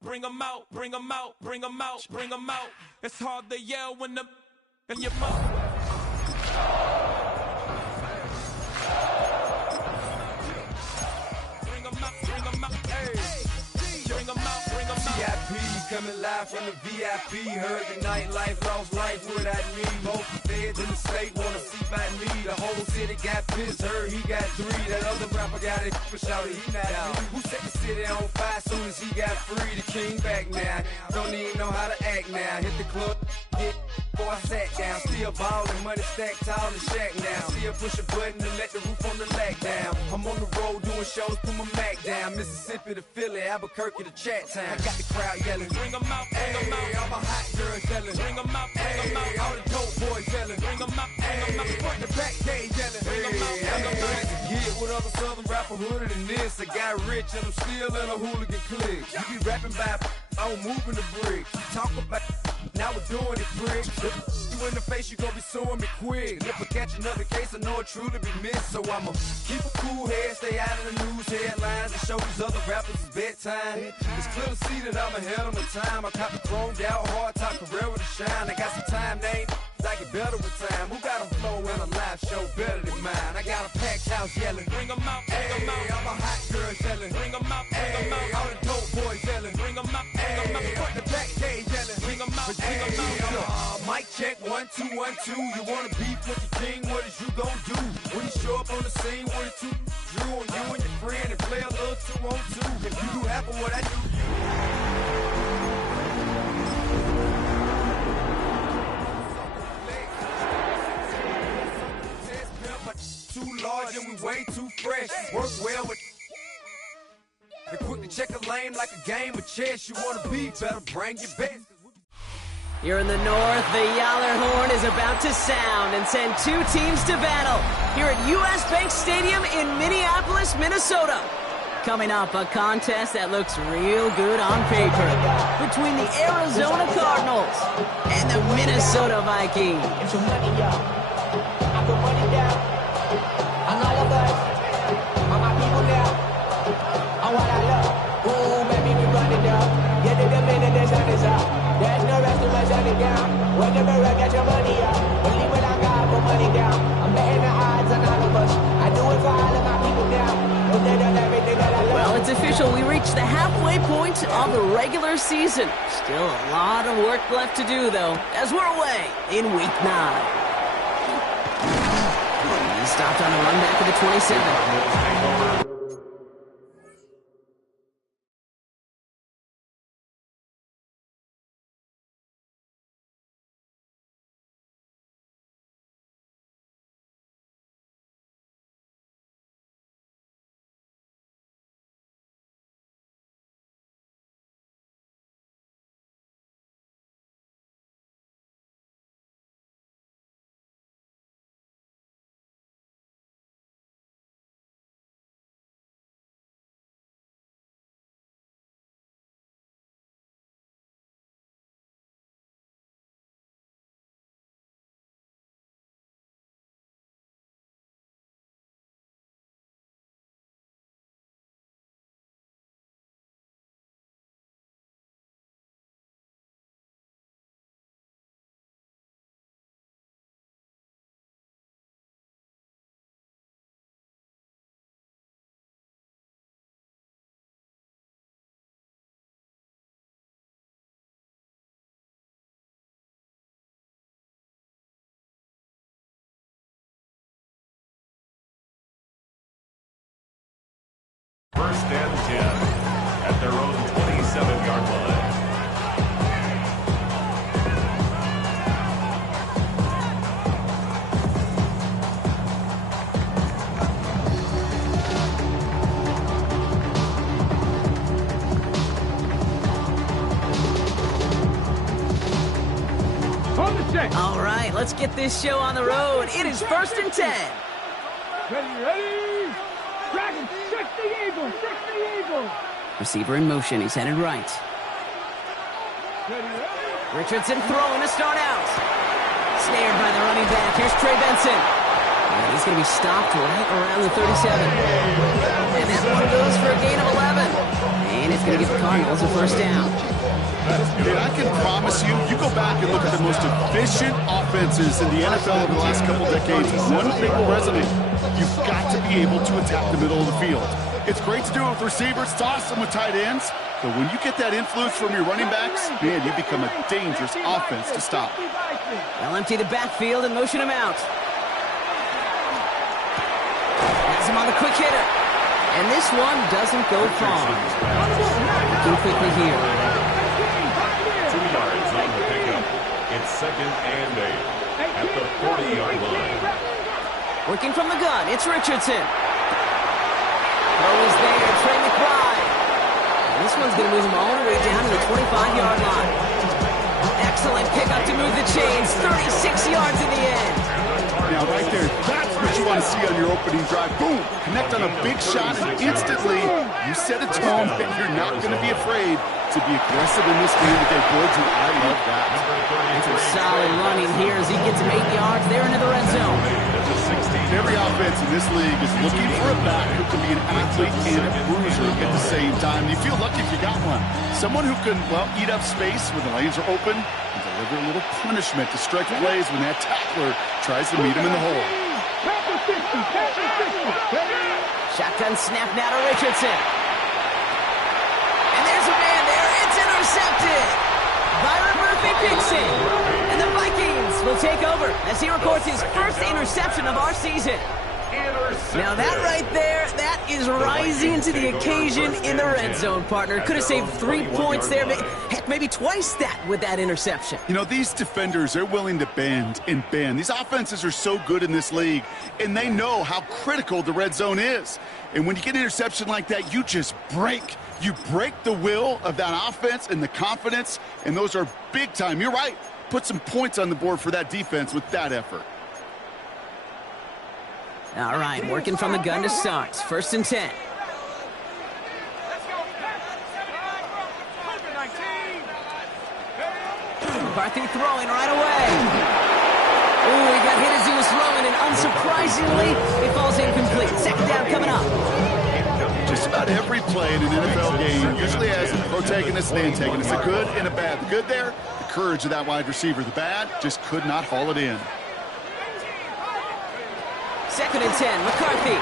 Bring 'em out, bring 'em out, bring 'em out, bring 'em out. It's hard to yell when the in your mouth. Bring 'em out, bring 'em out, hey. Bring 'em out, bring 'em out. VIP coming live from the VIP. Heard the nightlife, lost life without me. Most feds in the state wanna see by me. The whole city got pissed, heard he got 3. That other rapper got it for shouted, he not out. Who set the city on fire soon as he got free? The king back now, don't even know how to act now. Hit the club, get before I sat down. Still ballin', money stacked tall and shack now. Still push a button and let the roof on the lack down. I'm on the road doing shows, put my Mac down. Mississippi to Philly, Albuquerque to Chat Town. I got the crowd yelling, Bring 'em out, bring 'em out. all my hot girls yelling, Bring 'em out, bring 'em out. all the dope boys yelling, Bring 'em out, bring 'em out. front the back cage yelling, Bring 'em out, bring 'em out. Get with other southern rapper hooded than this. I got rich and I'm still in a hooligan clique. You be rapping by I'm moving the bricks. You talk about now we're doing it quick. You in the face, you gon' be suing me quick. If I catch another case, I know it truly be missed. So I'ma keep a cool head, stay out of the news headlines, and show these other rappers it's bedtime. It's clear to see that I'm ahead of my time. I cop the chromed out, hard top career with a shine. I got some time, name. I get better with time. Who got a flow and a live show better than mine? I got a packed house yelling. Bring 'em out, bring 'em out. All my hot girls yelling. Bring 'em out, bring 'em out. All the dope boys yelling. Bring 'em out, bring 'em out. Front the back cage yelling. Bring 'em out, bring 'em out. Mic check 1 2 1 2. You wanna beef with the king? What is you gon' do when you show up on the scene with a 2 Drew on you and your friend and play a little 2 on 2? If you do half of what I do. Too large and we way too fresh. Work well with and quick to check a lane like a game of chess. You wanna be better, bring your best. Here in the north, the Yaller horn is about to sound and send 2 teams to battle here at US Bank Stadium in Minneapolis, Minnesota. Coming up, a contest that looks real good on paper between the Arizona Cardinals and the Minnesota Vikings. Get your money up. I put money down. On all of us. On my people now. On what I love. Ooh, baby, we run it down. Get it the minute the sun is up. There's no rest in my shutting down. Wake up and get your money up. Believe what I got, put money down. I'm betting the odds on all of us. I do it for all of my people now. If they done everything that I love. Well, it's official. We reached the halfway point of the regular season. Still a lot of work left to do, though, as we're away in Week 9. He stopped on a run back of the 27. First and 10 at their own 27-yard line. All right, let's get this show on the road. It is 1st and 10. Ready? Dragon, 60 Eagles, 60 Eagles. Receiver in motion, he's headed right. Ready? Richardson throwing to start out. Snared by the running back. Here's Trey Benson. And he's going to be stopped right around the 37. And that one goes for a gain of 11. And it's going to give the Cardinals a first down. Dude, I can promise you, you go back and look at the most efficient offenses in the NFL over the last couple decades, one thing will resonate. You've got to be able to attack the middle of the field. It's great to do it with receivers, it's awesome with tight ends, but when you get that influence from your running backs, man, you become a dangerous offense to stop. They'll empty the backfield and motion him out. Has him on the quick hitter. And this one doesn't go far. Looking quickly here. 2 yards on the pickup. It's 2nd and 8 at the 40-yard line. Working from the gun, it's Richardson. Throw is there, Trey McBride. And this one's going to move him all the way down to the 25-yard line. Excellent pickup to move the chains. 36 yards in the end. Now, right there, that's what you want to see on your opening drive. Boom! Connect on a big shot, and instantly you set a tone that you're not going to be afraid to be aggressive in this game to get goods, and I love that. Some solid running here as he gets him 8 yards there into the red zone. Every offense in this league is looking for a back who can be an athlete and a bruiser at the same time. You feel lucky if you got one. Someone who can, well, eat up space when the lanes are open and deliver a little punishment to stretch plays when that tackler tries to meet him in the hole. Shotgun snap now to Richardson. And there's a man there. It's intercepted. Byron Murphy picks it. And the Vikings will take over as he records his first interception of our season. Now that right there, that is rising to the occasion in the red zone, partner. Could have saved 3 points there. Heck, maybe twice that with that interception. You know, these defenders, they're willing to bend and bend. These offenses are so good in this league, and they know how critical the red zone is. And when you get an interception like that, you just break. You break the will of that offense and the confidence, and those are big time. You're right. Put some points on the board for that defense with that effort. All right, working from the gun to start. 1st and 10. McCarthy throwing right away. Ooh, he got hit as he was throwing, and unsurprisingly, it falls incomplete. 2nd down coming up. Just about every play in an NFL game usually has a protagonist and antagonist, a good and a bad. The good there, the courage of that wide receiver. The bad, just could not haul it in. 2nd and 10, McCarthy.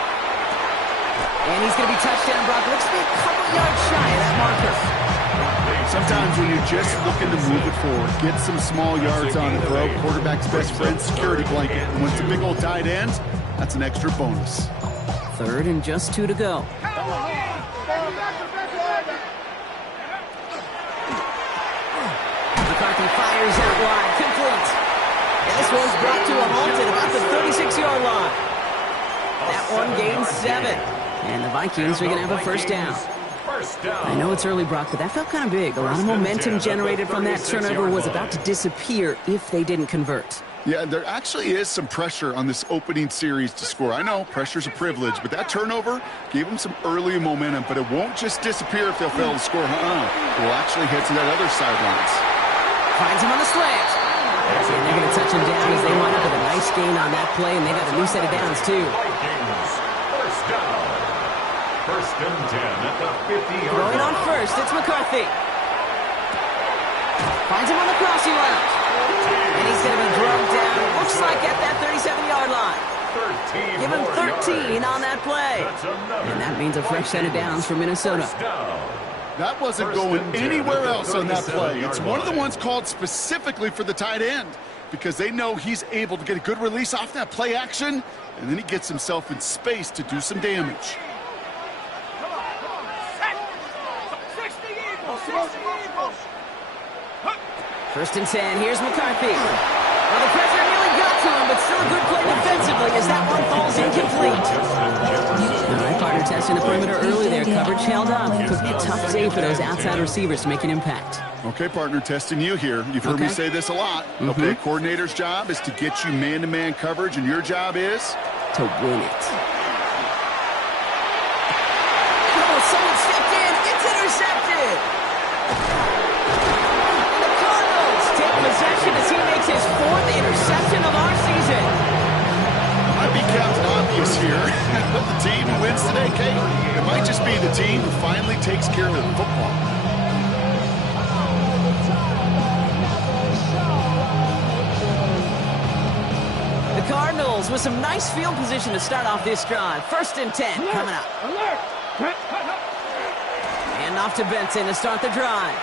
And he's going to be touchdown block. Looks to be a couple yards shy of that marker. Sometimes when you're just looking to move it forward, get some small yards on the throw, quarterback's best friend, security blanket. And when it's a big old tight end, that's an extra bonus. 3rd and just 2 to go. McCarthy fires out wide, complete. And this one's brought to a halt at about the 36-yard line. That one gains 7. And the Vikings are going to have a first down. I know it's early, Brock, but that felt kind of big. A lot of momentum generated from that turnover was about to disappear if they didn't convert. Yeah, there actually is some pressure on this opening series to score. I know pressure's a privilege, but that turnover gave them some early momentum, but it won't just disappear if they'll fail to score. It will actually head to that other sidelines. Finds him on the slant. And they're going to touch him down as they wind up with a nice gain on that play, and they got a new set of downs, too. First down. 1st and 10 at the 50-yard line. Throwing on first, it's McCarthy. Finds him on the crossing route. And he's going to be drugged down, looks like at that 37-yard line. Give him 13 on that play. And that means a fresh set of downs for Minnesota. That wasn't going anywhere else on that play. It's one of the ones called specifically for the tight end because they know he's able to get a good release off that play action, and then he gets himself in space to do some damage. First and 10, here's McCarthy. Well, the pressure nearly got to him, but still a good play defensively as that one falls incomplete. All right, partner testing the perimeter early there. Coverage held up. Could be a tough day for those outside receivers to make an impact. Okay, partner, testing you here. You've heard me say this a lot. Okay, coordinator's job is to get you man-to-man coverage, and your job is? To win it. Oh, someone stepped in. It's intercepted. be Captain Obvious here. The team who wins today, Kate, it might just be the team who finally takes care of the football. The Cardinals with some nice field position to start off this drive. 1st and 10 coming up. And off to Benson to start the drive.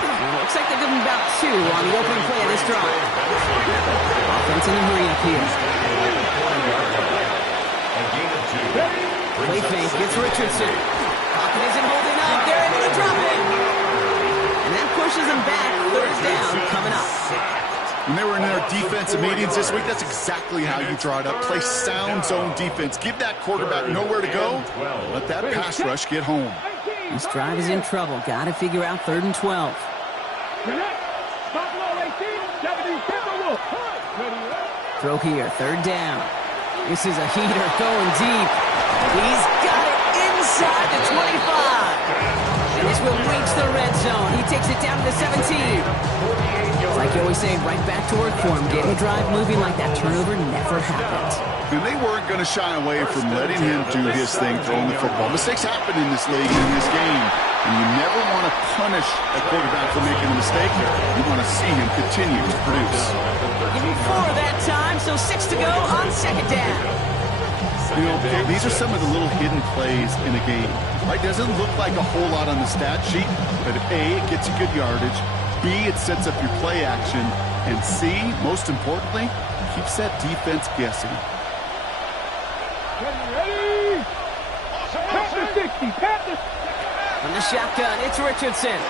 And it looks like they're giving about 2 on the opening play of this drive. Offense in a hurry up here. Play fake gets Richardson. Pocket isn't holding up. They're able to drop it. And that pushes them back. 3rd down coming up. When they were in their defensive meetings this week, that's exactly how you draw it up. Play sound zone defense. Give that quarterback nowhere to go. Let that pass rush get home. This drive is in trouble. Got to figure out 3rd and 12. Throw here, 3rd down. This is a heater going deep. He's got it inside the 25. And this will reach the red zone. He takes it down to the 17. Like you always say, right back to work for him. Getting the drive moving like that turnover never happened. And they weren't going to shy away from letting him do his thing, throwing the football. Mistakes happen in this league, in this game. And you never want to punish a quarterback for making a mistake. You want to see him continue to produce. Give him 4 that time, so 6 to go on 2nd down. You know, these are some of the little hidden plays in a game. Right? Doesn't look like a whole lot on the stat sheet, but A, it gets you good yardage. B, it sets up your play action. And C, most importantly, keeps that defense guessing. On the shotgun, it's Richardson.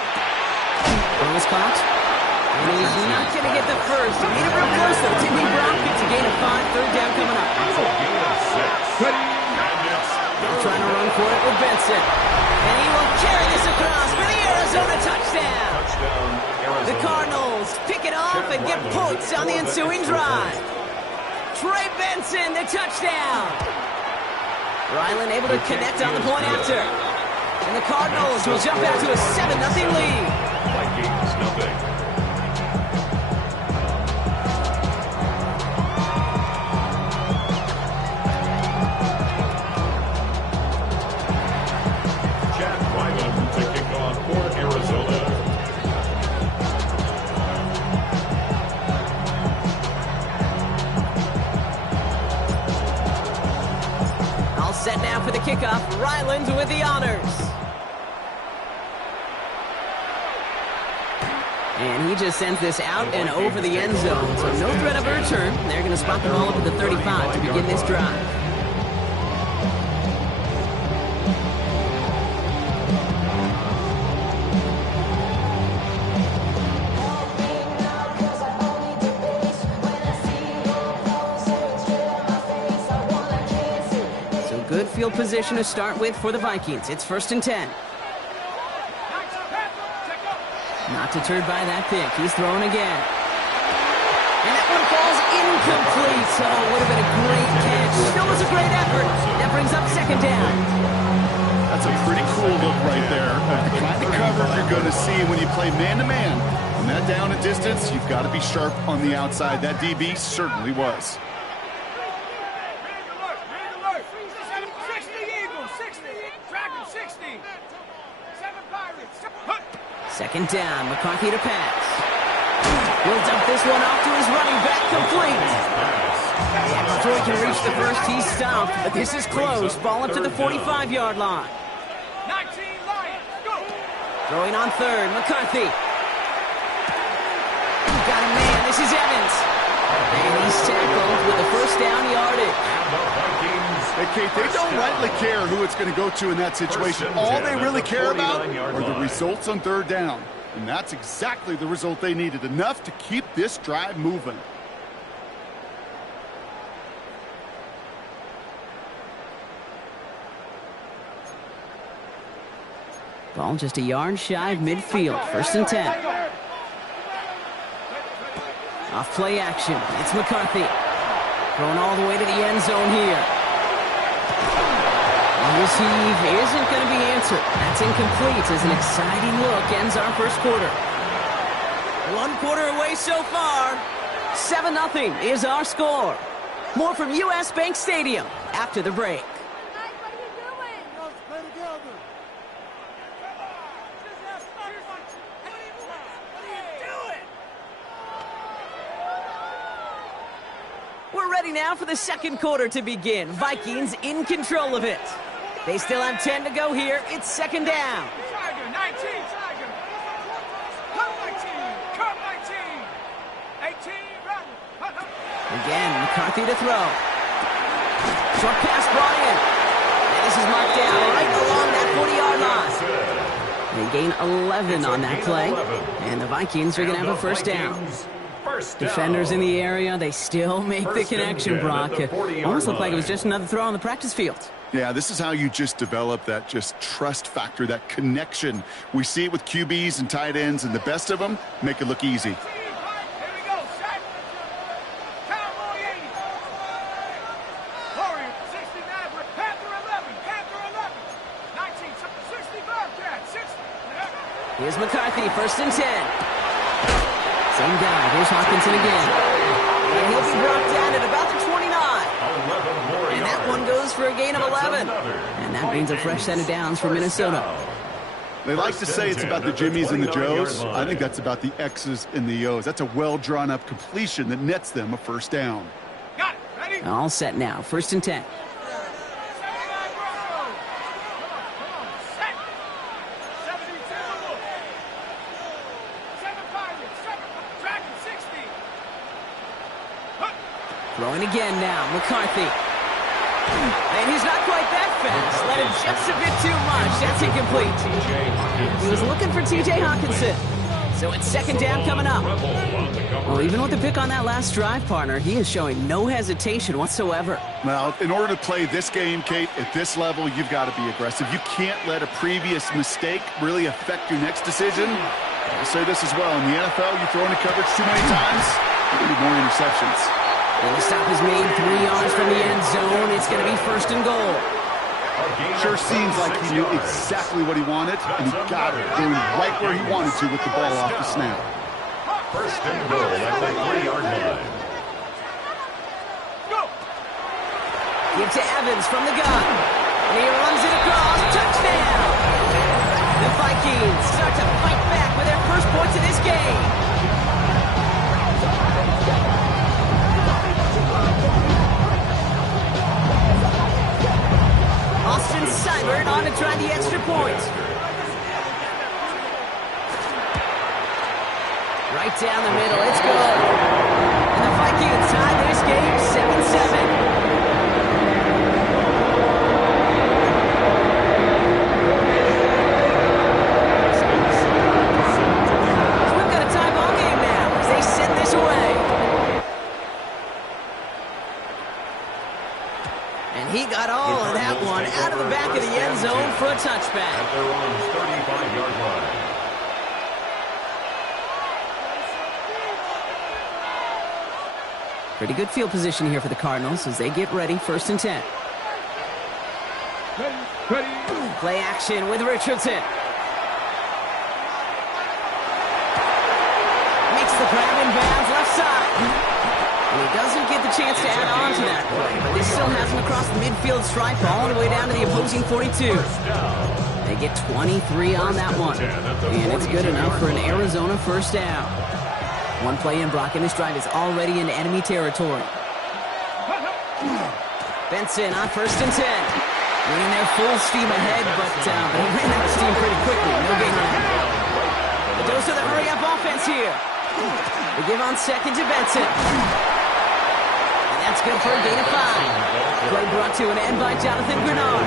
Ball is caught. And he's not going to get the first. He made it real close, though. Tidney Brown gets a gain of 5. 3rd down coming up. Trying to run for it with Benson. And he will carry this across for the Arizona touchdown. The Cardinals pick it off and get points on the ensuing drive. Trey Benson, the touchdown. Ryland able to connect on the point after. And the Cardinals will jump out to a 7-0 lead. Vikings nothing. To kick off for Arizona. All set now for the kickoff. Ryland with the honors. And he just sends this out and over the end zone. So no threat of a return. They're going to spot the ball up at the 35 to begin this drive. Good field position to start with for the Vikings. It's 1st and 10. Not deterred by that pick. He's throwing again. And that one falls incomplete. So it would have been a great catch. Still was a great effort. That brings up 2nd down. That's a pretty cool look right there. The kind of cover you're going to see when you play man-to-man. From that down and distance, you've got to be sharp on the outside. That DB certainly was. 2nd down, McCarthy to pass. He'll dump this one off to his running back, complete. And before he can reach the first, he's stopped. But this is close. Ball up to the 45-yard line. 19 Lions, go! Throwing on 3rd, McCarthy. Got a man, this is Evans. And he's tackled with the 1st down yardage. Hey, Kate, they don't rightly care who it's going to go to in that situation. All they really care about are the results on 3rd down. And that's exactly the result they needed. Enough to keep this drive moving. Ball just a yard shy of midfield. 1st and 10. Off play action. It's McCarthy. Thrown all the way to the end zone here. This heave isn't going to be answered. That's incomplete as an exciting look ends our 1st quarter. 1 quarter away so far. 7-0 is our score. More from US Bank Stadium after the break. We're ready now for the second quarter to begin. Vikings in control of it. They still have 10 to go here. It's second down. Tiger, 19, Tiger. Come my team, come my team. 18, run. Again, McCarthy to throw. Short pass brought in. And this is marked down right along that 40-yard line. They gain 11 on that play. And the Vikings are going to have a first down. Defenders in the area, they still make the connection, Brock. It almost looked like it was just another throw on the practice field. Yeah, this is how you just develop that just trust factor, that connection. We see it with QBs and tight ends, and the best of them make it look easy. Here we go, set. Cowboy 80. Warrior 69, Panther 11, Panther 11. 19, 60 Bobcat, 60. Here's McCarthy, first and 10. Same guy, here's Hawkinson again. And he'll be brought down at about the 29. And that one goes for a gain of 11. And that means a fresh set of downs for Minnesota. They like to say it's about the Jimmies and the Joes. I think that's about the X's and the O's. That's a well-drawn-up completion that nets them a first down. Got it, ready? All set now, first and 10. Throwing again now, McCarthy. And he's not quite that fast. Let him just a bit too much. That's incomplete. He was looking for T.J. Hawkinson. So it's second down coming up. Well, even with the pick on that last drive, partner, he is showing no hesitation whatsoever. Well, in order to play this game, Kate, at this level, you've got to be aggressive. You can't let a previous mistake really affect your next decision. I'll say this as well. In the NFL, you throw into coverage too many times, you need more interceptions. And the stop is made 3 yards from the end zone. It's going to be first and goal. Sure seems like he knew exactly what he wanted, and he got it, going right where he wanted to with the ball off the snap. First and goal at the 3-yard line. Go! Give to Evans from the gun. And he runs it across. Touchdown! The Vikings start to fight back with their first points of this game. Austin Seibert on to try the extra point. Right down the middle, it's good. And the Vikings tie this game 7-7. We've got a tie ball game now as they send this away. And he got all of that one out of the back of the end zone for a touchback. At their own 35-yard line. Pretty good field position here for the Cardinals as they get ready, first and 10. Ready. Play action with Richardson. Makes the grab in bounds left side. And he doesn't get the chance to add on to that play, but this still has him across the midfield stripe all the way down to the opposing 42. They get 23 on that one. And it's good enough for an Arizona first down. One play in, Brock, and this drive is already in enemy territory. Benson on first and 10. Running their full steam ahead, but they ran out of steam pretty quickly. No gain on that. The dose of the hurry-up offense here. They give on second to Benson. And that's good for a gain of 5. Play brought to an end by Jonathan Grenard.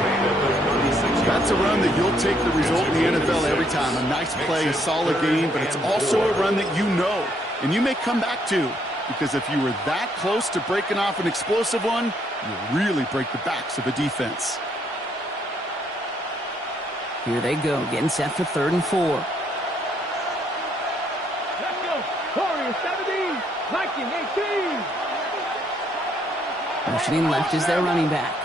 That's a run that you'll take the result in the NFL every time. A nice play, a solid game, but it's also a run that you know, and you may come back to, because if you were that close to breaking off an explosive one, you really break the backs of a defense. Here they go, getting set for 3rd and 4. Let's go. Warrior 17, Viking 18. Motioning left is their running back.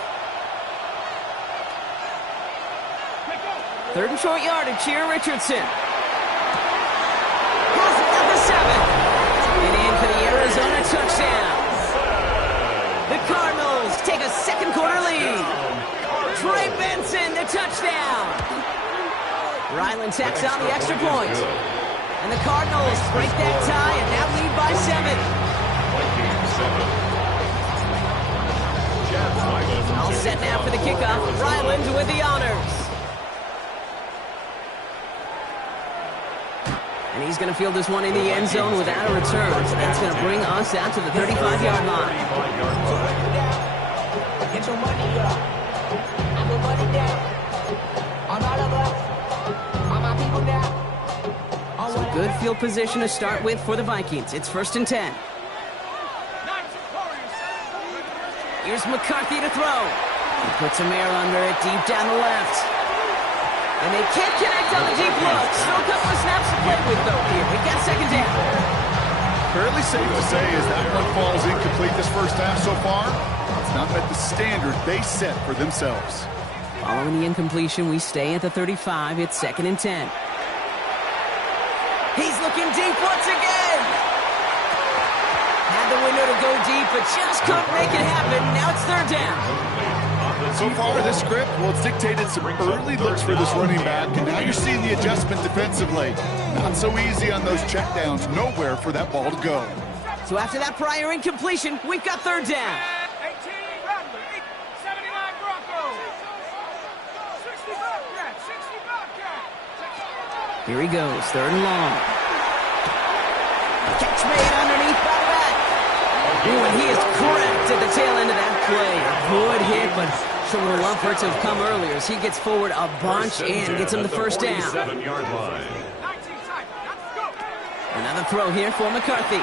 3rd and short yardage here, Richardson. Has it at the 7. And in for the Arizona touchdown. The touchdown. Ryland tacks on the extra point. And the Cardinals break that tie and now lead by 7. All set now for the kickoff. Ryland with the honors. And he's going to field this one in the end zone without a return. So that's going to bring us out to the 35-yard line. Get your money up. I put money down. On all of us. On my people now. So good field position to start with for the Vikings. It's 1st and 10. Here's McCarthy to throw. He puts a mare under it deep down the left. And they can't connect on the deep look. Still a couple of snaps to play with, though, here. We got 2nd down. Fairly safe to say as that one falls incomplete this first half so far. It's not met the standard they set for themselves. Following the incompletion, we stay at the 35. It's 2nd and 10. He's looking deep once again. Had the window to go deep, but just couldn't make it happen. Now it's 3rd down. So far, this script, well, it's dictated some early looks for this running back, and now you're seeing the adjustment defensively. Not so easy on those checkdowns. Nowhere for that ball to go. So after that prior incompletion, we've got 3rd down. 18, Rattler, 79 Broncos. 60 Bobcats, 60 Bobcats. Here he goes, 3rd and long. Catch made underneath by Beck. Ooh, and he is correct at the tail end of that play. A good hit, but some of the love for it to have come earlier as he gets forward a bunch and gets him the 1st down. 47-yard line. Another throw here for McCarthy.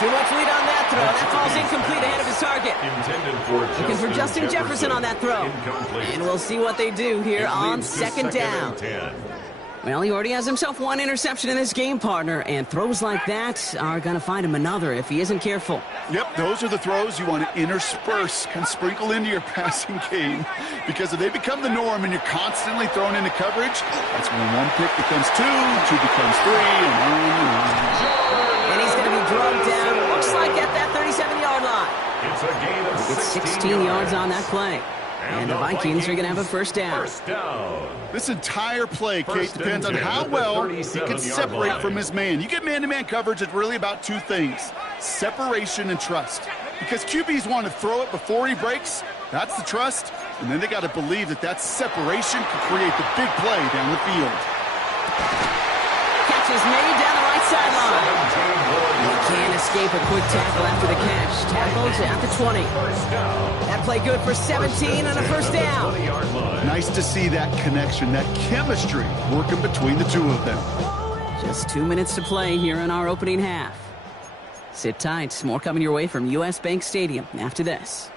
Too much lead on that throw. That falls incomplete ahead of his target. Looking for Justin Jefferson on that throw. And we'll see what they do here on 2nd down. Well, he already has himself one interception in this game, partner, and throws like that are going to find him another if he isn't careful. Yep, those are the throws you want to intersperse, kind of sprinkle into your passing game, because if they become the norm and you're constantly thrown into coverage, that's when one pick becomes 2, 2 becomes 3, and on. And he's going to be drugged down, looks like at that 37-yard line. It's a gain of He gets 16 yards on that play. And the Vikings are going to have a 1st down. This entire play, Kate, depends on how well he can separate from his man. You get man-to-man coverage, it's really about 2 things, separation and trust. Because QBs want to throw it before he breaks, that's the trust, and then they got to believe that that separation can create the big play down the field. Catch is made down the right sideline. He can't escape a quick tackle after the catch. Tackles at the 20. That play good for 17 and a 1st down. Nice to see that connection, that chemistry working between the 2 of them. Just 2 minutes to play here in our opening half. Sit tight. More coming your way from US Bank Stadium after this.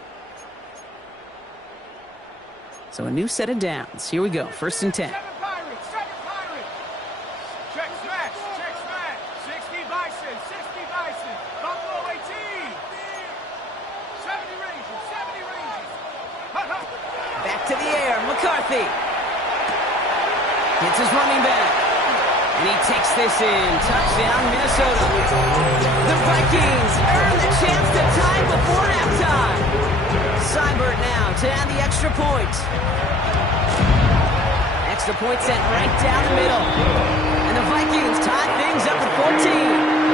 So a new set of downs. Here we go. 1st and 10. To the air, McCarthy hits his running back, and he takes this in. Touchdown, Minnesota. The Vikings earn the chance to tie before halftime. Seibert now to add the extra point. Extra point sent right down the middle, and the Vikings tie things up at 14.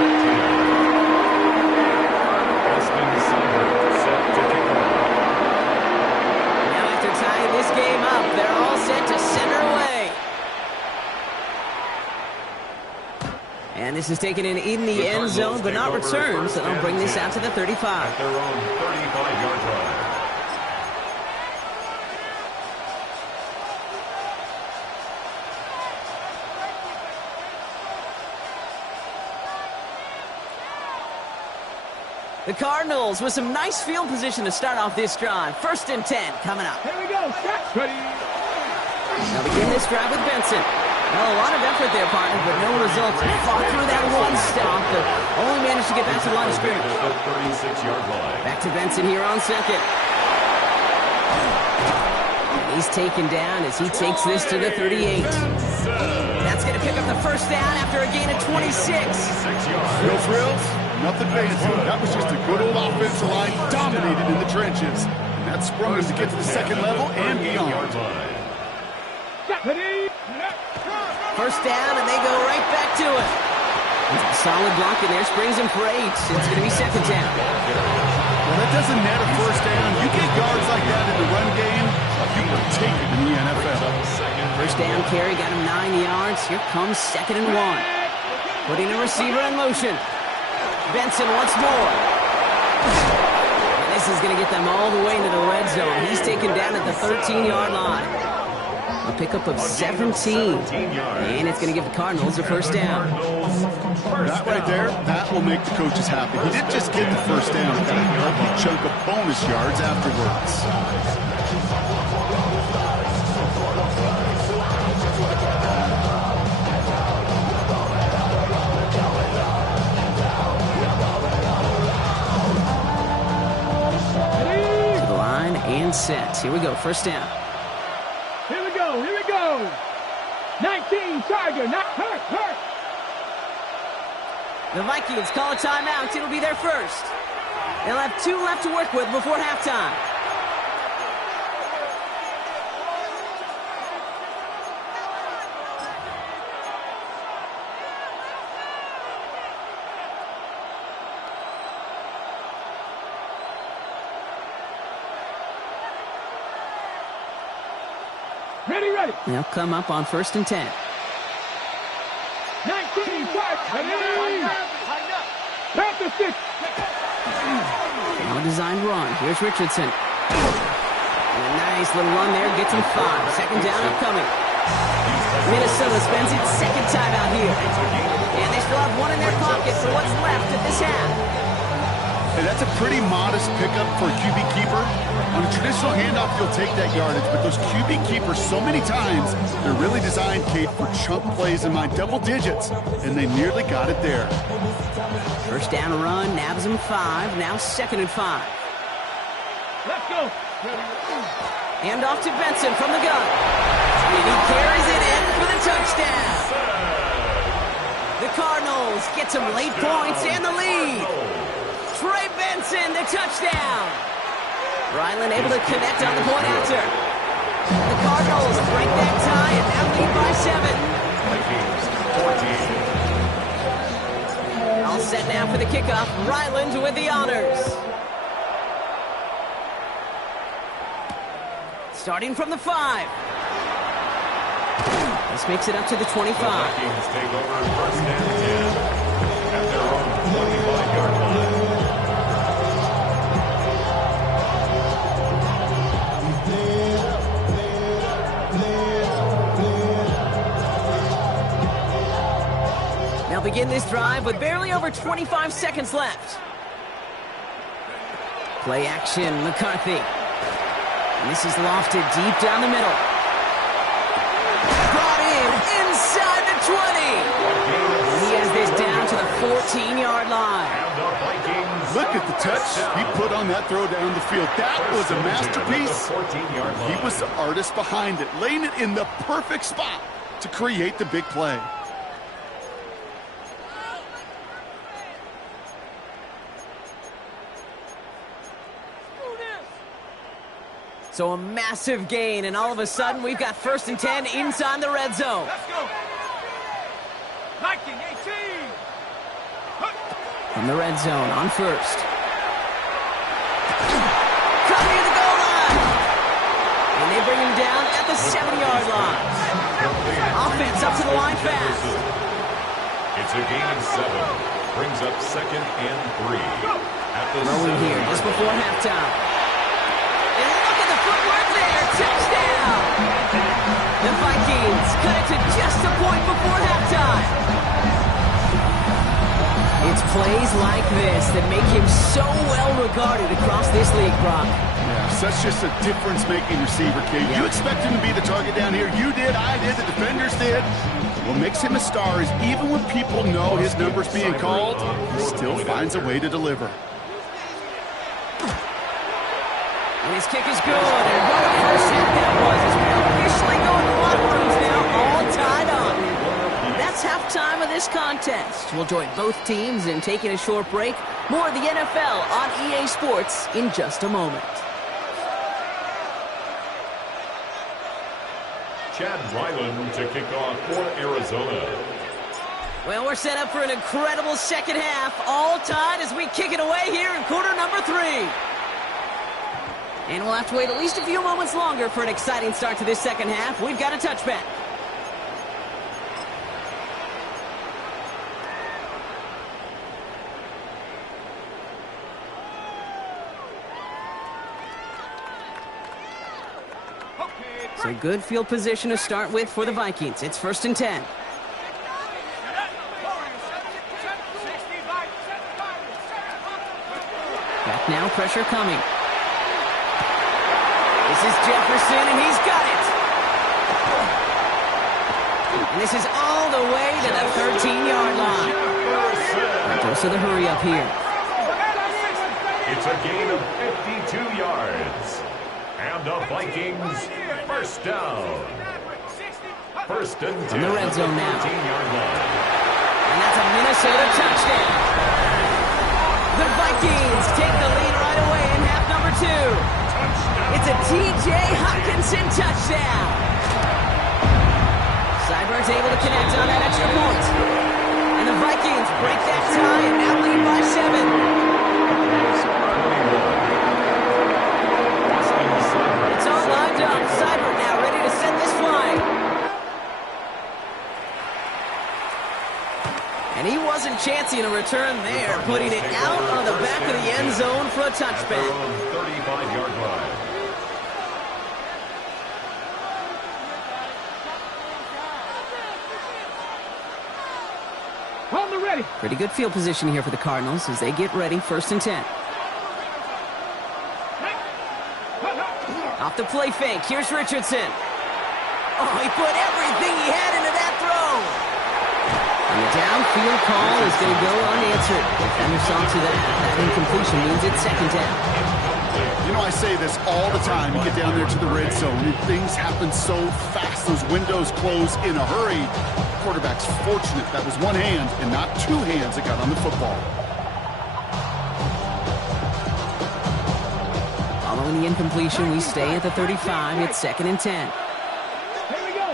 This game up, they're all set to center away. And this is taken in the end zone, but not returned, so they'll bring this out to the 35. At their own 35-yard line. The Cardinals with some nice field position to start off this drive. 1st and 10 coming up. Here we go. Ready. They'll begin this drive with Benson. Well, a lot of effort there, partner, but no results. Fought through that one stop, but only managed to get back to the line of scrimmage. 36-yard line. Back to Benson here on 2nd. He's taken down as he takes this to the 38. That's going to pick up the 1st down after a gain of 26. No frills, nothing fancy. That was just a good old offensive line dominated in the trenches. And that sprung us to get to the 2nd level and beyond. First down, and they go right back to it. Solid block in there, springs him for 8. It's going to be second down. Well, that doesn't net a first down. You get yards like that in the run game, you will take it in the NFL. First down carry, got him 9 yards. Here comes 2nd and 1. Putting a receiver in motion. Benson once more. And this is going to get them all the way into the red zone. He's taken down at the 13-yard line. A pickup of 17. And it's going to give the Cardinals a first down. That right there, that will make the coaches happy. He didn't just get the first down. He got a healthy chunk of bonus yards afterwards. And set. Here we go. First down. Here we go. 19, Tiger. Not hurt. The Vikings call a timeout. It'll be their first. They'll have 2 left to work with before halftime. Ready. They'll come up on 1st and 10. 19, Panther 6. Now a designed run. Here's Richardson. And a nice little run there. Gets him 5. Second down upcoming. Minnesota spends its second time out here. And they still have 1 in their pocket for what's left of this half. And that's a pretty modest pickup for a QB keeper. On a traditional handoff, you'll take that yardage, but those QB keepers, so many times, they're really designed, Kate, for chunk plays in my double digits, and they nearly got it there. First down run, nabs him 5, now 2nd and 5. Let's go. Hand off to Benson from the gun. And he carries it in for the touchdown. The Cardinals get some late points and the lead. Trey Benson, the touchdown. Ryland able to connect on the point after. The Cardinals break that tie and now lead by 7. All set now for the kickoff. Ryland with the honors. Starting from the 5. This makes it up to the 25. The Vikings take over 1st and 10 at their own 25-yard line. They'll begin this drive with barely over 25 seconds left. Play action, McCarthy. And this is lofted deep down the middle. Brought in inside the 20. He has this down to the 14-yard line. Look at the touch he put on that throw down the field. That was a masterpiece. He was the artist behind it, laying it in the perfect spot to create the big play. So a massive gain, and all of a sudden we've got 1st and 10 inside the red zone. Let's go. 19, 18. From the red zone on 1st. Coming to the goal line. And they bring him down at the 7-yard line. Offense up to the line fast. It's a gain of 7. Brings up 2nd and 3. At the Rolling here just before halftime. And look at the footwork there. Touchdown. The Vikings cut it to just a point before halftime. It's plays like this that make him so well regarded across this league, Brock. Yeah, such just a difference-making receiver, Kate. You expect him to be the target down here. You did, I did, the defenders did. What makes him a star is even when people know his number's being called, he still finds a way to deliver. And his kick is good. And what a first hit that was. As we're officially going to locker rooms now, all tied up. That's halftime of this contest. We'll join both teams in taking a short break. More of the NFL on EA Sports in just a moment. Chad Ryland to kick off for Arizona. Well, we're set up for an incredible second half. All tied as we kick it away here in quarter number 3. And we'll have to wait at least a few moments longer for an exciting start to this second half. We've got a touchback. So good field position to start with for the Vikings. It's 1st and 10. Back now, pressure coming. This is Jefferson, and he's got it. And this is all the way to the 13-yard line. Dose of the hurry up here. It's a gain of 52 yards. And the Vikings, first down. 1st and 10. In the red zone now. 13-yard line. And that's a Minnesota touchdown. The Vikings take the lead right away in half number 2. It's a T.J. Hockenson touchdown. Seibert's able to connect on that extra point. And the Vikings break that tie and now lead by 7. It's all lined up. Seibert now ready to send this flying. And he wasn't chancing a return there, putting it out on the back of the end zone for a touchback. 35-yard line. Hold the ready. Pretty good field position here for the Cardinals as they get ready, 1st and 10. Off the play fake, here's Richardson. Oh, he put everything he had into that throw. And the downfield call is going to go unanswered. Defender saw to that. That incompletion means it's 2nd down. You know, I say this all the time. You get down there to the red zone, and things happen so fast. Those windows close in a hurry. Quarterback's fortunate that was one hand and not 2 hands that got on the football. Following the incompletion, we stay at the 35. It's 2nd and 10. Here we go.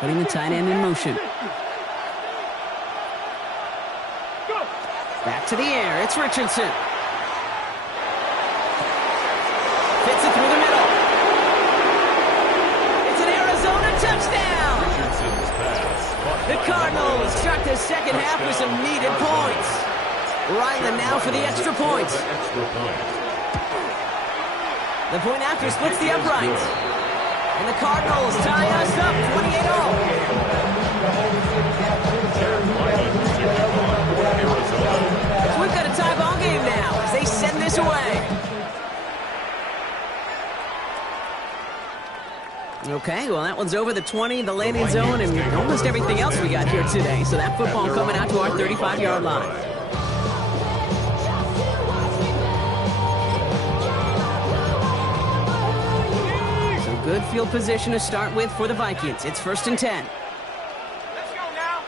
Putting the tight end in motion. Back to the air. It's Richardson. Fits it through the middle. It's an Arizona touchdown. Richardson's pass. The Cardinals start the second half with some needed points. Ryland now for the extra point. The point after splits the uprights. And the Cardinals tie us up 28-all. So we've got a tie ball game now as they send this away. Okay, well, that one's over the 20, the landing zone, and almost everything else we got here today. So that football coming out to our 35-yard line. So good field position to start with for the Vikings. It's 1st and 10. Let's go now.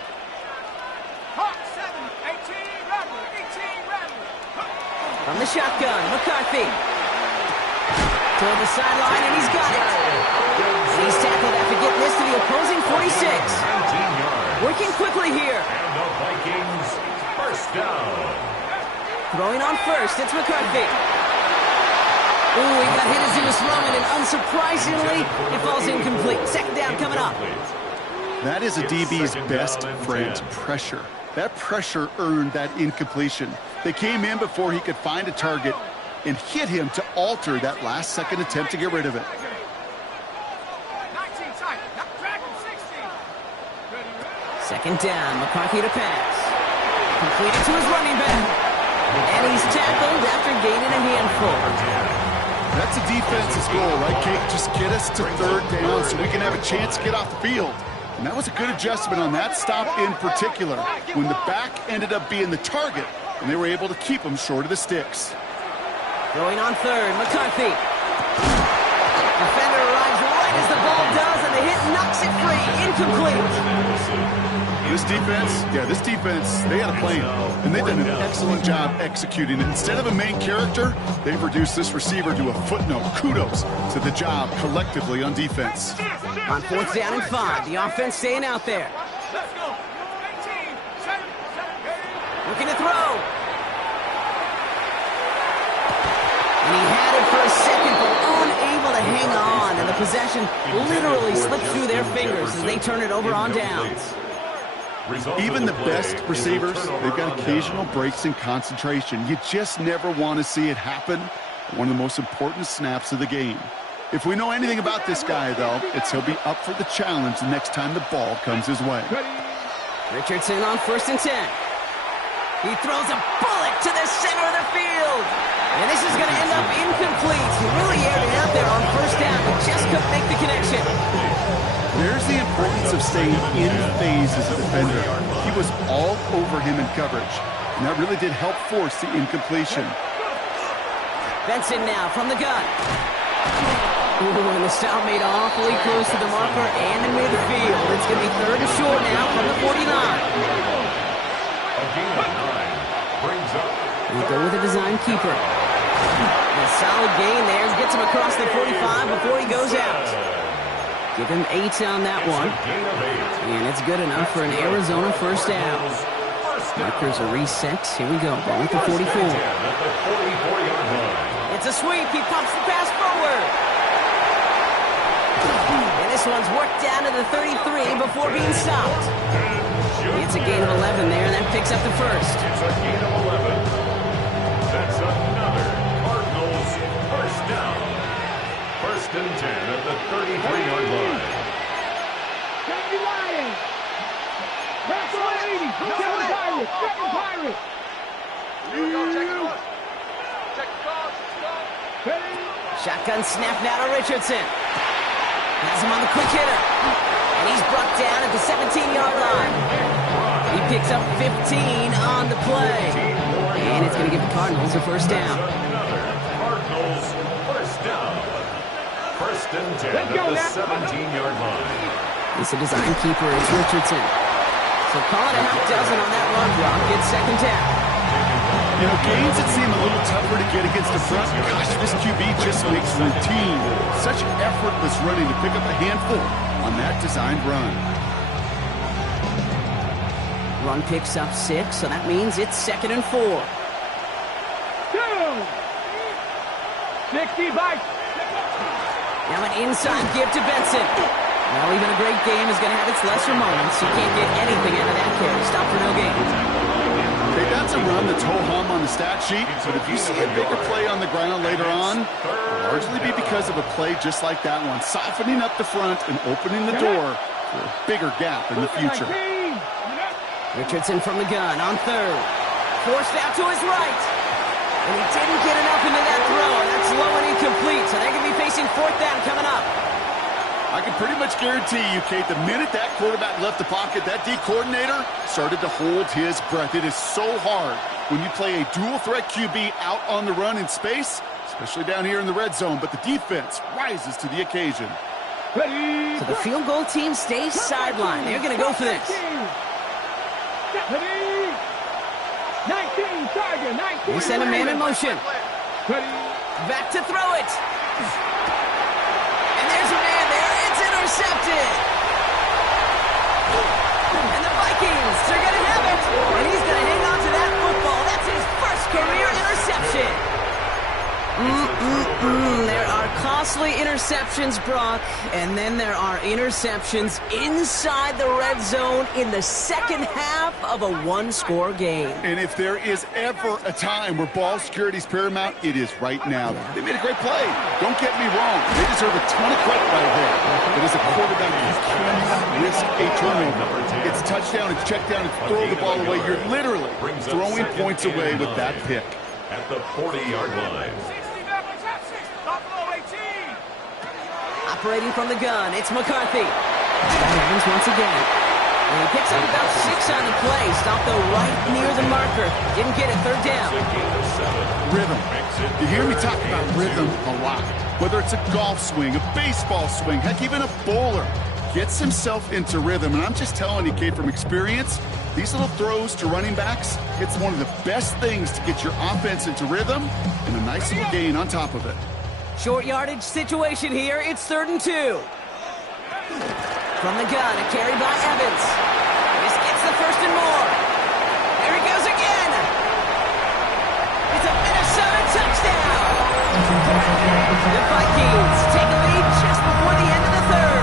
Hawk 7, 18, Rattler, 18, Rattler. From the shotgun, McCarthy. Toward the sideline, and he's got it. And he's tackled after getting this to the opposing 46. Working quickly here. And the Vikings, first down. Throwing on first, it's McCarthy. Ooh, he got hit as he was throwing, and unsurprisingly, it falls incomplete. 2nd down coming up. That is a DB's best friend, pressure. That pressure earned that incompletion. They came in before he could find a target and hit him to alter that last-second attempt to get rid of it. 19 tight. Dragon 16. 2nd down, McCarthy to pass. Completed to his running back. And he's tackled after gaining a handful. That's a defense's goal, right, Kate? Just get us to 3rd down so we can have a chance to get off the field. And that was a good adjustment on that stop in particular, when the back ended up being the target, and they were able to keep him short of the sticks. Going on 3rd, McCarthy. Defender arrives right as the ball does, and the hit knocks it free. Incomplete. This defense, they had a plan, and they've done an excellent job executing it. Instead of a main character, they've reduced this receiver to a footnote. Kudos to the job collectively on defense. On 4th down and 5, the offense staying out there. Let's go. 18, 7, Looking to throw. And he had it for a second, but unable to hang on. And the possession literally slipped through their fingers as they turn it over on downs. Even the best receivers, they've got occasional breaks in concentration. You just never want to see it happen. One of the most important snaps of the game. If we know anything about this guy, though, it's he'll be up for the challenge the next time the ball comes his way. Richardson on 1st and 10. He throws a bullet to the center of the field. And this is going to end up incomplete. He really aired it out there on 1st down, but just couldn't make the connection. There's the importance of staying in phase as a defender. He was all over him in coverage, and that really did help force the incompletion. Benson now from the gun. Ooh, and the stop made awfully close to the marker and in midfield. It's going to be 3rd and short now from the 49. A gain of 9 brings up. We go with a design keeper. A solid gain there. Gets him across the 45 before he goes out. Give him 8 on that one. And it's good enough for an Arizona 1st down. Markers are reset. Here we go. Ball at the 44. It's a sweep. He pumps the pass forward. And this one's worked down to the 33 before being stopped. It's a gain of 11 there, and that picks up the 1st. It's a gain of 11. That's another Cardinals 1st down. 1st and 10 at the 33-yard line. Johnny Ryan. Press 180. Second Pirate. Second Pirate. Here we go. Check it on. Check the cards. Ready? Shotgun snap now to Richardson. Has him on the quick hitter. And he's brought down at the 17-yard line. He picks up 15 on the play. And it's going to give the Cardinals a 1st down. Another Cardinals 1st down. 1st and 10 at the 17-yard line. It's a design keeper. It's Richardson. So call it a half dozen on that run block. It's 2nd down. You know, games that seem a little tougher to get against the front, gosh, this QB just makes routine. Such effortless running to pick up a handful on that designed run. Run picks up 6, so that means it's 2nd and 4. 60 bites. Now an inside give to Benson. Well, even a great game is going to have its lesser moments. You can't get anything out of that carry. Stop for no gain. Hey, that's a run that's ho-hum on the stat sheet, but if you see a bigger play on the ground later on, it'll largely be because of a play just like that one, softening up the front and opening the door for a bigger gap in the future. Richardson from the gun on 3rd. Forced out to his right. And he didn't get enough into that throw, and that's low and incomplete, so they're going to be facing 4th down coming up. I can pretty much guarantee you, Kate, the minute that quarterback left the pocket, that D coordinator started to hold his breath. It is so hard when you play a dual-threat QB out on the run in space, especially down here in the red zone, but the defense rises to the occasion. So the field goal team stays sidelined. They're going to go for this. 19, Tiger, 19. They send a man in motion. Back to throw it. And there's a man there. It's intercepted. And the Vikings are going to have it. And he's going to hang on to that football. That's his 1st career interception. There are costly interceptions, Brock, and then there are interceptions inside the red zone in the 2nd half of a 1-score game. And if there is ever a time where ball security is paramount, it is right now. They made a great play. Don't get me wrong. They deserve a ton of credit right there. But as a quarterback, you cannot risk a turnover. It's touchdown, it's check down, it's throw the ball away. You're literally throwing points away with that pick. At the 40-yard line. Operating from the gun, it's McCarthy. Scott Evans once again. And he picks up about 6 on the play. Stopped though right near the marker. Didn't get it, 3rd down. Rhythm. You hear me talk about rhythm a lot. Whether it's a golf swing, a baseball swing, heck, even a bowler. gets himself into rhythm. And I'm just telling you, Kate, from experience, these little throws to running backs, it's one of the best things to get your offense into rhythm and a nice little gain on top of it. Short yardage situation here. It's 3rd and 2. From the gun, a carry by Evans. This gets the 1st and more. There he goes again. It's a Minnesota touchdown. The Vikings take a lead just before the end of the 3rd.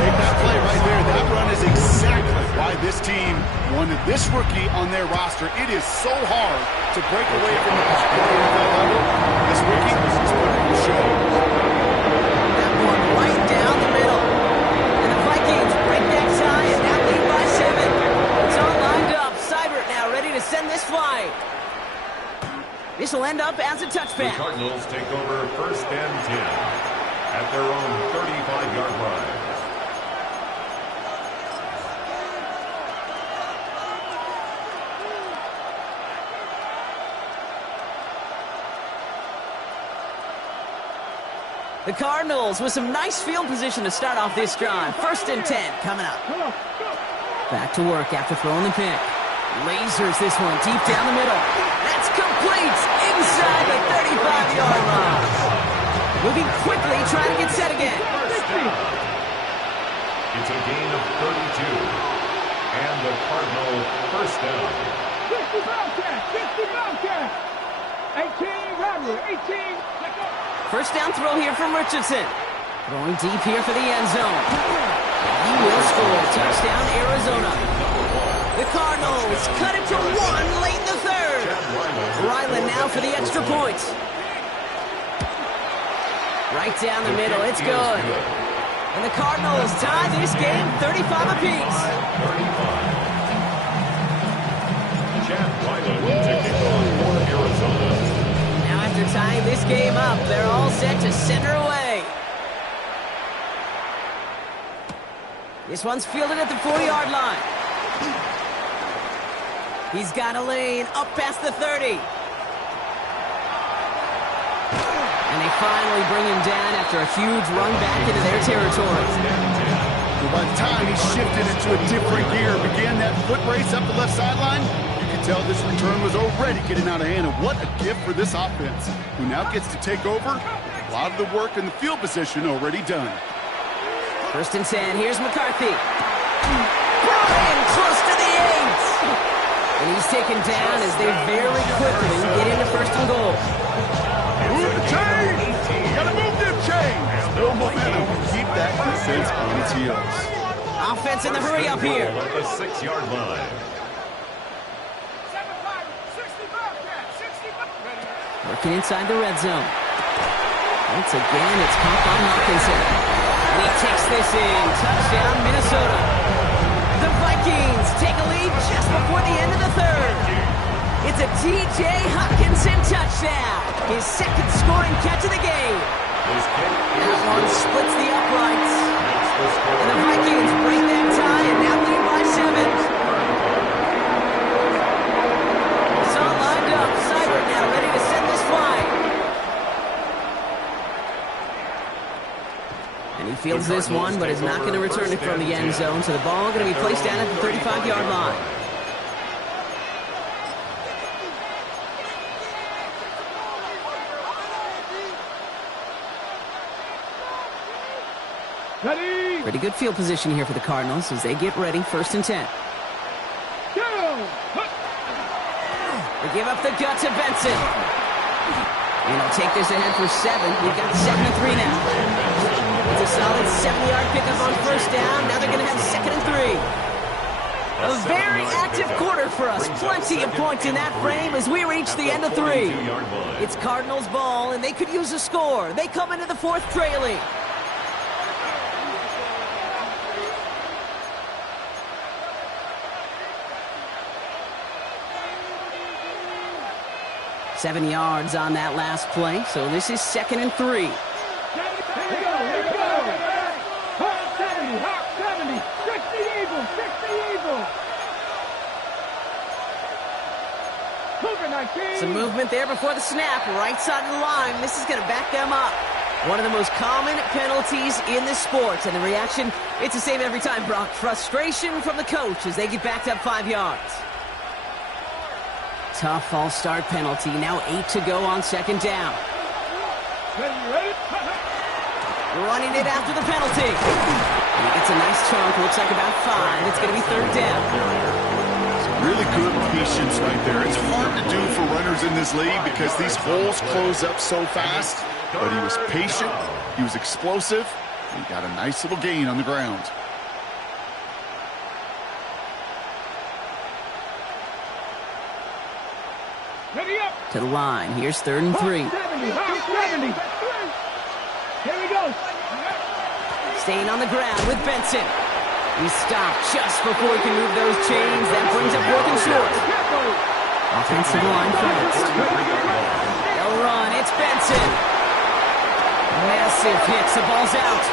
Take that play right there. That run is exactly why this team wanted this rookie on their roster. It is so hard to break away from the pocket at the NFL level. This rookie is putting on a show. That one right down the middle. And the Vikings break that tie and now lead by 7. It's all lined up. Seibert now ready to send this flying. This will end up as a touchback. The Cardinals take over 1st and 10 at their own 35-yard line. The Cardinals with some nice field position to start off this drive. 1st and 10 coming up. Back to work after throwing the pick. Lasers this one deep down the middle. That's complete inside the 35-yard line. Moving quickly, trying to get set again. It's a gain of 32. And the Cardinal 1st down. 50 Bobcat, 50 Bobcat. 18, Robert, 18. 1st down throw here from Richardson. Throwing deep here for the end zone. He will score. Touchdown, Arizona. The Cardinals cut it to 1 late in the 3rd. Ryland now for the extra point. Right down the middle. It's good. And the Cardinals tie this game 35 apiece. Chad Ryland to kick off for Arizona. Now after tying this game up, they're all set to send her away. This one's fielded at the 40-yard line. He's got a lane up past the 30. And they finally bring him down after a huge run back into their territory. Well, by the time he shifted into a different gear, began that foot race up the left sideline, you could tell this return was already getting out of hand. And what a gift for this offense, who now gets to take over a lot of the work in the field position already done. 1st and 10. Here's McCarthy. Brought in close to the 8. And he's taken down as they very quickly get into 1st and goal. Move the chains! Gotta move them chains! No momentum. Keep that defense on its heels. Offense in the hurry up here. At the 6-yard line. Working inside the red zone. Once again, it's caught by Hawkinson. And he takes this in. Touchdown, Minnesota. The Vikings take a lead just before the end of the 3rd. It's a T.J. Hawkinson touchdown. His 2nd scoring catch of the game. That one splits the uprights. And the Vikings break that tie and now lead by 7. It's all lined up. Seibert now ready to send this flying. And he fields this one, but is not going to return it from the end zone. So the ball going to be placed down at the 35-yard line. Ready? Pretty good field position here for the Cardinals as they get ready. 1st and 10. Go! They give up the gut to Benson. And he'll take this ahead for 7. We've got 2nd and 3 now. It's a solid 7-yard pickup on 1st down. Now they're going to have 2nd and 3. A very active quarter for us. Plenty of points in that frame as we reach the end of 3. It's Cardinals ball, and they could use a score. They come into the 4th trailing. Seven yards on that last play, so this is 2nd and 3. Here we go, here we go. Hawk 70, Hawk 70. 60 Eagles, 60 Eagles. Moving 19. Some movement there before the snap, right side of the line. This is going to back them up. One of the most common penalties in the sport, and the reaction, it's the same every time, Brock. Frustration from the coach as they get backed up 5 yards. Tough false start penalty. Now 8 to go on second down. Running it after the penalty. And he gets a nice chunk. Looks like about 5. It's going to be third down. Really good patience right there. It's hard to do for runners in this league because these holes close up so fast. But he was patient, he was explosive, and he got a nice little gain on the ground. To the line, here's 3rd and 3. 70. Here we go. Staying on the ground with Benson. He stopped just before he can move those chains. That brings up 4th and short. Offensive line first. They'll run, it's Benson. Massive hits, the ball's out.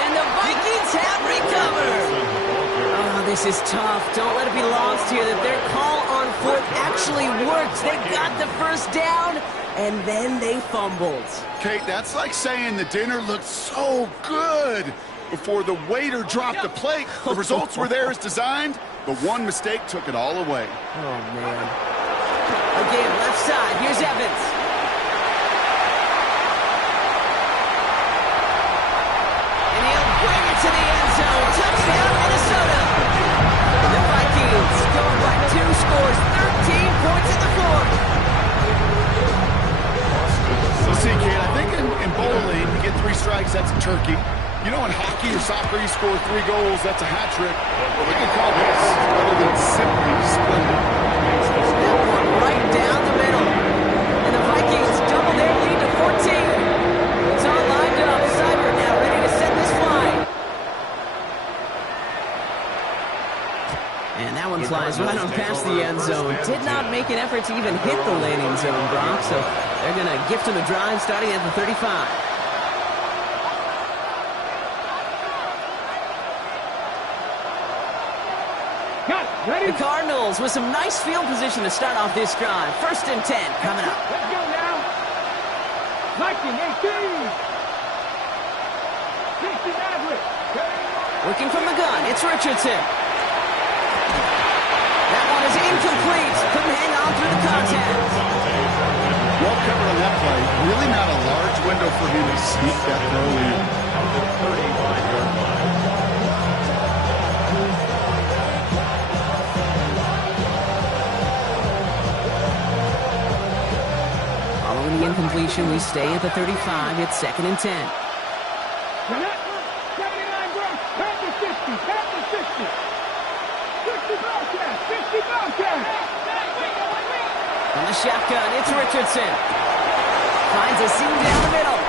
And the Vikings have recovered. Oh, this is tough. Don't let it be lost here that their call on 4th actually worked. They got the first down, and then they fumbled. Kate, that's like saying the dinner looked so good before the waiter dropped the plate. The results were there as designed, but one mistake took it all away. Oh, man. Again, left side. Here's Evans. To the end zone. Touchdown, Minnesota. The Vikings going by 2 scores, 13 points at the 4th. Let's see, Kate, I think in bowling, you get 3 strikes, that's a turkey. You know, in hockey or soccer, you score 3 goals, that's a hat trick. What we can call this, rather than simply splendid. That one right down the middle. And the Vikings double their lead to 14. It's all lined up. Cyber now ready to set this fly. And that one flies right on past the end zone. Did not make an effort to even hit the landing zone, Brock. So they're going to gift him a drive starting at the 35. The Cardinals with some nice field position to start off this drive. 1st and 10 coming up. Let's go now. Viking 18. 60 Maverick. Working from the gun, it's Richardson. That one is incomplete. Couldn't hang on through the contact. Well covered on that play. Really not a large window for him to sneak that throw in. The 35-yard line. Following the incompletion, we stay at the 35. It's 2nd and 10. 79 Brock. Back to 60. Back to 60. 60 Bobcats. 60 Bobcats. On the shotgun, it's Richardson. Finds a seam down the middle.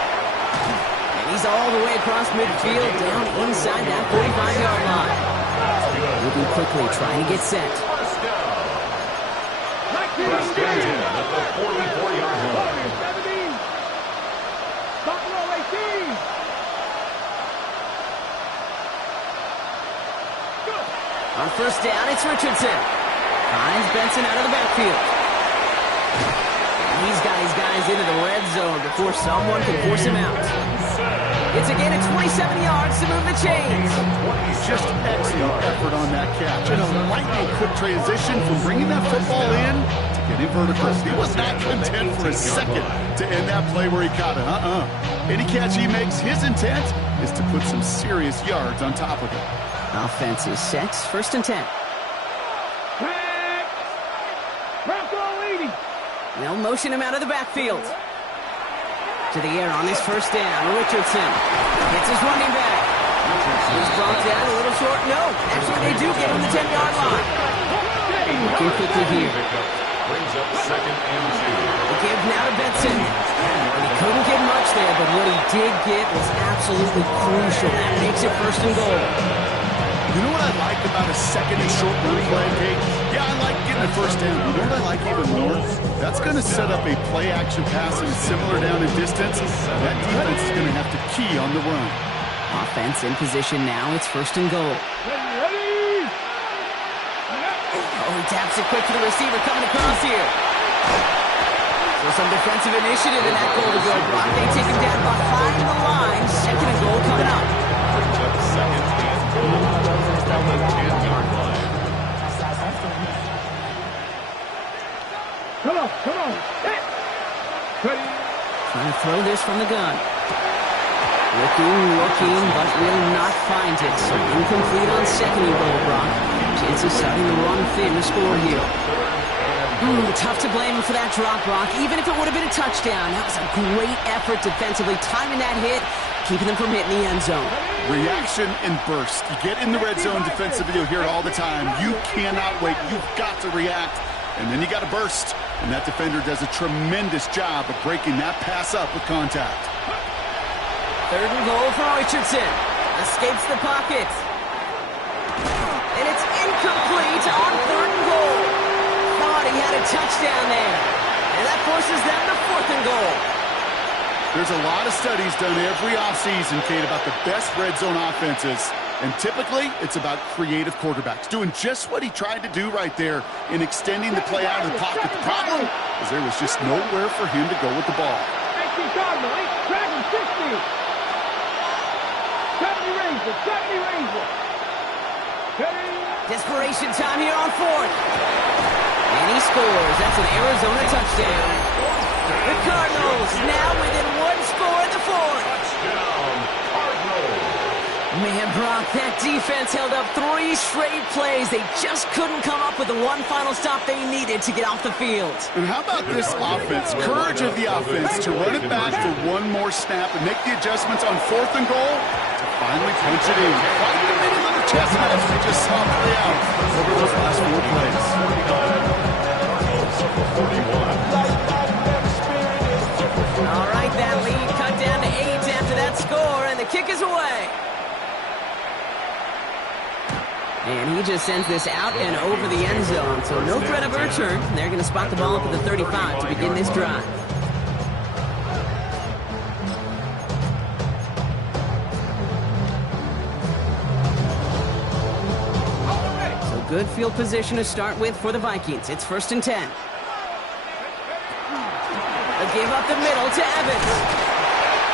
And he's all the way across midfield, down inside that 45-yard line. Moving quickly, trying to get set. First and 10 at the 44-yard line. 17. Buffalo 18. On 1st down, it's Richardson. Finds Benson out of the backfield. And he's got his guys into the red zone before someone can force him out. It's a gain of 27 yards to move the chains. Just excellent effort on that catch. And a lightning quick transition from bringing that football in to getting vertical. He was not content for a second to end that play where he caught it. Any catch he makes, his intent is to put some serious yards on top of it. Offense is set. 1st and 10. They'll motion him out of the backfield. To the air on his 1st down. Richardson gets his running back. He's brought down a little short. No, actually they do get him the 10-yard line. Looking quickly here. Brings up 2nd and 2. The give now to Benson. And he couldn't get much there, but what he did get was absolutely crucial. That makes it 1st and goal. You know what I like about a 2nd and short run play, Kate? Yeah, I like getting a 1st down. You know what I like even more? That's going to set up a play-action pass and similar down in distance. That defense is going to have to key on the run. Offense in position now. It's 1st and goal. Oh, he taps it quick to the receiver coming across here. So some defensive initiative in that goal to go. Brock, they take him down behind the line. Second and goal coming up. Brings up second and goal from the 10-yard line. Come on, come on. Hit. Ready. Trying to throw this from the gun. Looking, but will not find it. So incomplete on second and goal, Brock. Chance of starting the wrong thing to score here. Tough to blame him for that drop, Brock. Even if it would have been a touchdown, that was a great effort defensively, timing that hit, keeping them from hitting the end zone. Reaction and burst. You get in the red zone defensively, you'll hear it all the time. You cannot wait. You've got to react. And then you got to burst. And that defender does a tremendous job of breaking that pass up with contact. Third and goal for Richardson. Escapes the pocket. And it's incomplete on third and goal. Thought he had a touchdown there. And that forces them to fourth and goal. There's a lot of studies done every offseason, Kate, about the best red zone offenses. And typically, it's about creative quarterbacks, doing just what he tried to do right there in extending the play out of the pocket. The problem is there was just nowhere for him to go with the ball. 60 Cardinal, 8 Dragon, 60. 70 Razor, 70 Razor. Desperation time here on fourth. And he scores. That's an Arizona touchdown. The Cardinals now within one score in the fourth. Touchdown, Cardinals. Man, Brock, that defense held up 3 straight plays. They just couldn't come up with the one final stop they needed to get off the field. And how about this offense? Courage of the offense to run it back for one more snap and make the adjustments on fourth and goal to finally punch it in. Quite a mini little chess match we just saw play out over those last 4 plays. All right, that lead cut down to 8 after that score, and the kick is away. And he just sends this out and over the end zone, so no threat of a return. They're going to spot the ball up at the 35 to begin this drive. So good field position to start with for the Vikings. It's 1st and 10. They give up the middle to Evans.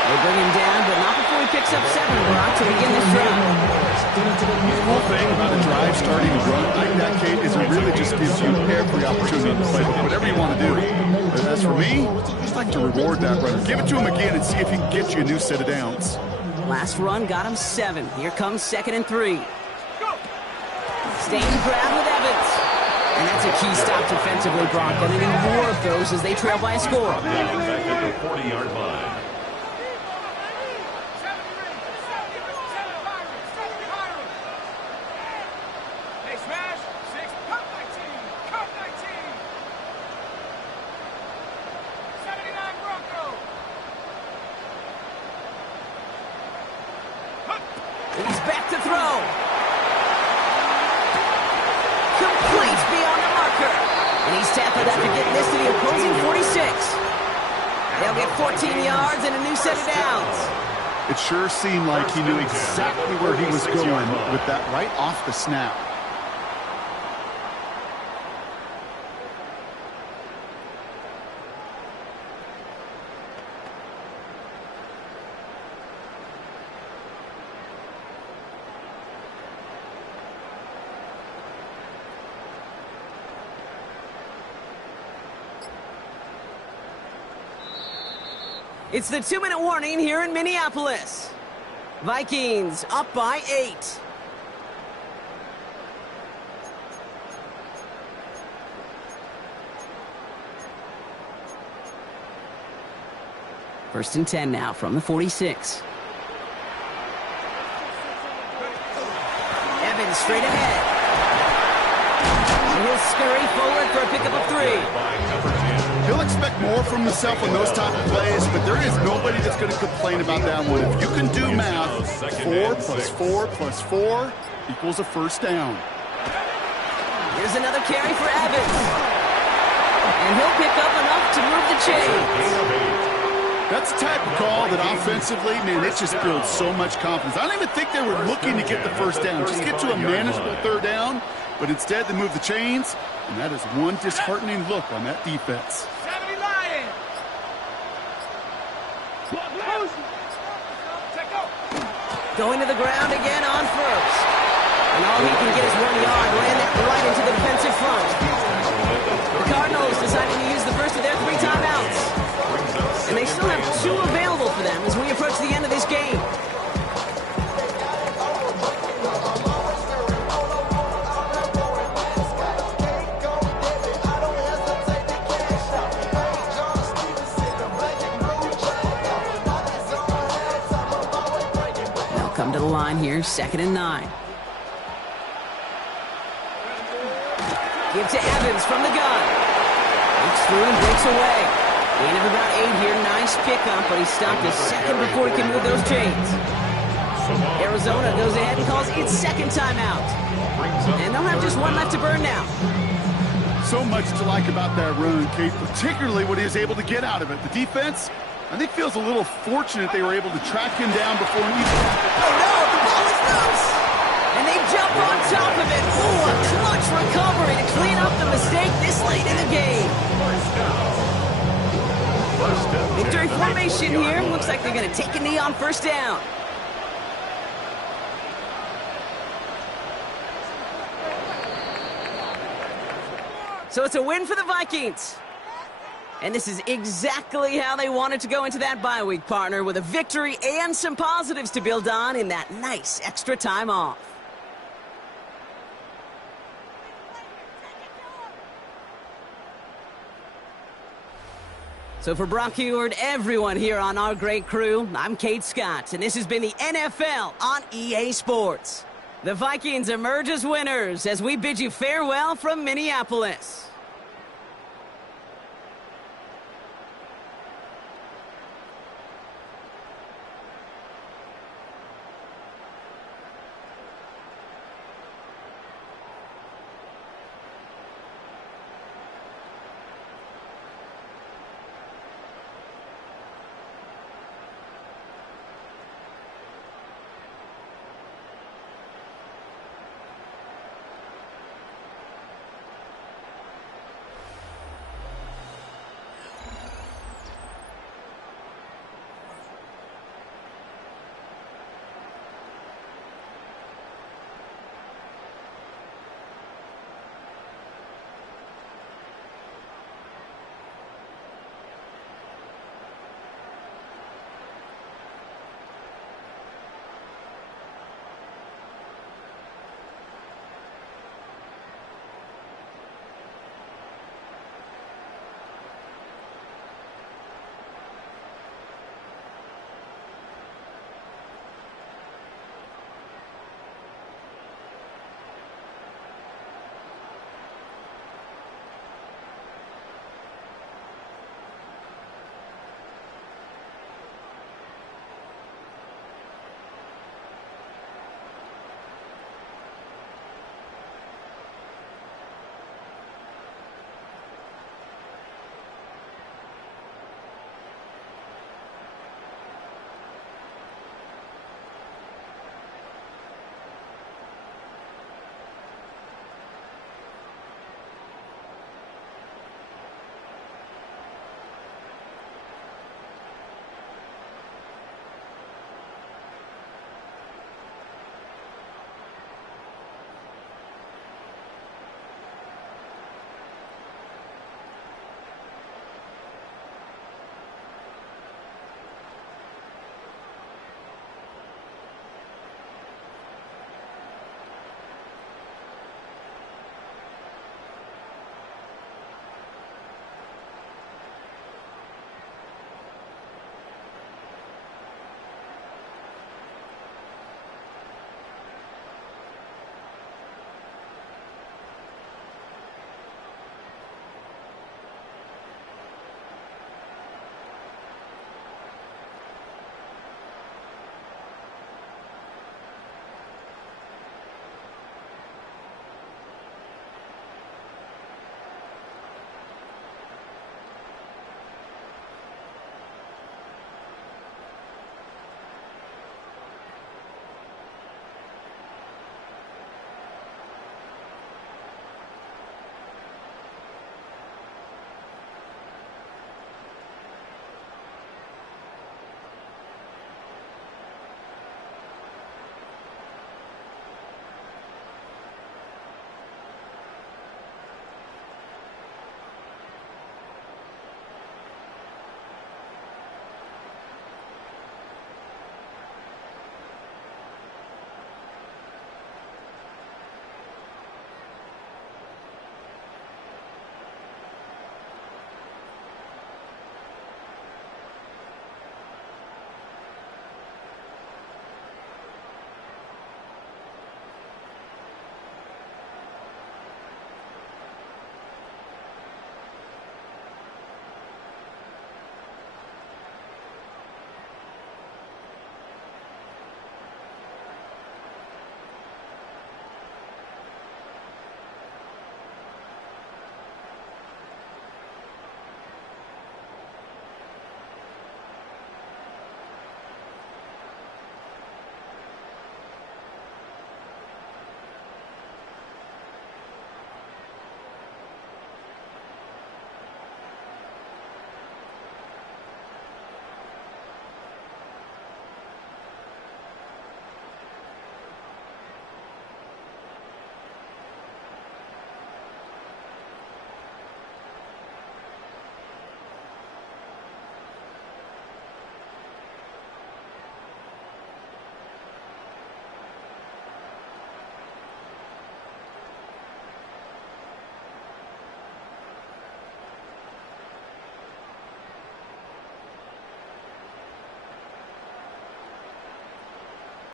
They bring him down, but not before he picks up 7, Brock, to begin this drive. The cool thing about a drive starting to run like that, Kate, is it really just gives you every opportunity to play with whatever you want to do. But as for me, I'd like to reward that runner. Give it to him again and see if he can get you a new set of downs. Last run got him 7. Here comes 2nd and 3. Staying grab with Evans. And that's a key stop defensively, Brock. Getting more of those as they trail by a score. Back at the 40-yard line. He's back to throw. Complete beyond the marker. And he's tackled after getting this to the opposing 46. They'll get 14 yards and a new set of downs. It sure seemed like he knew exactly where he was going with that right off the snap. It's the 2-minute warning here in Minneapolis. Vikings up by 8. First and 10 now from the 46. Evans straight ahead. And he'll scurry forward for a pickup of 3. He'll expect more from himself on those type of plays, but there is nobody that's going to complain about that one. If you can do math, 4 plus 4 plus 4 equals a first down. Here's another carry for Evans. And he'll pick up enough to move the chains. That's the type of call that offensively, man, it just builds so much confidence. I don't even think they were looking to get the first down. Just get to a manageable third down, but instead they move the chains, and that is one disheartening look on that defense. 70 Lions. Going to the ground again on first. And all he can get is 1 yard, ran that right into the defensive front. The Cardinals deciding to use the first of their 3 timeouts. And they still have 2 available for them as we approach the end of this game. They'll come to the line here, 2nd and 9. Give to Evans from the gun. Breaks through and breaks away. Gain of about 8 here. Nice pickup, but he stopped a second before he can move those chains. Arizona goes ahead and calls its 2nd timeout. And they'll have just 1 left to burn now. So much to like about that run, Kate, particularly what he was able to get out of it. The defense, I think, feels a little fortunate they were able to track him down before he even... Oh, no! The ball is loose! And they jump on top of it. Ooh, a clutch recovery to clean up the mistake this late in the game. Victory formation here. Looks like they're going to take a knee on 1st down. So it's a win for the Vikings. And this is exactly how they wanted to go into that bye week, partner, with a victory and some positives to build on in that nice extra time off. So for Brock Heward, everyone here on our great crew, I'm Kate Scott, and this has been the NFL on EA Sports. The Vikings emerge as winners as we bid you farewell from Minneapolis.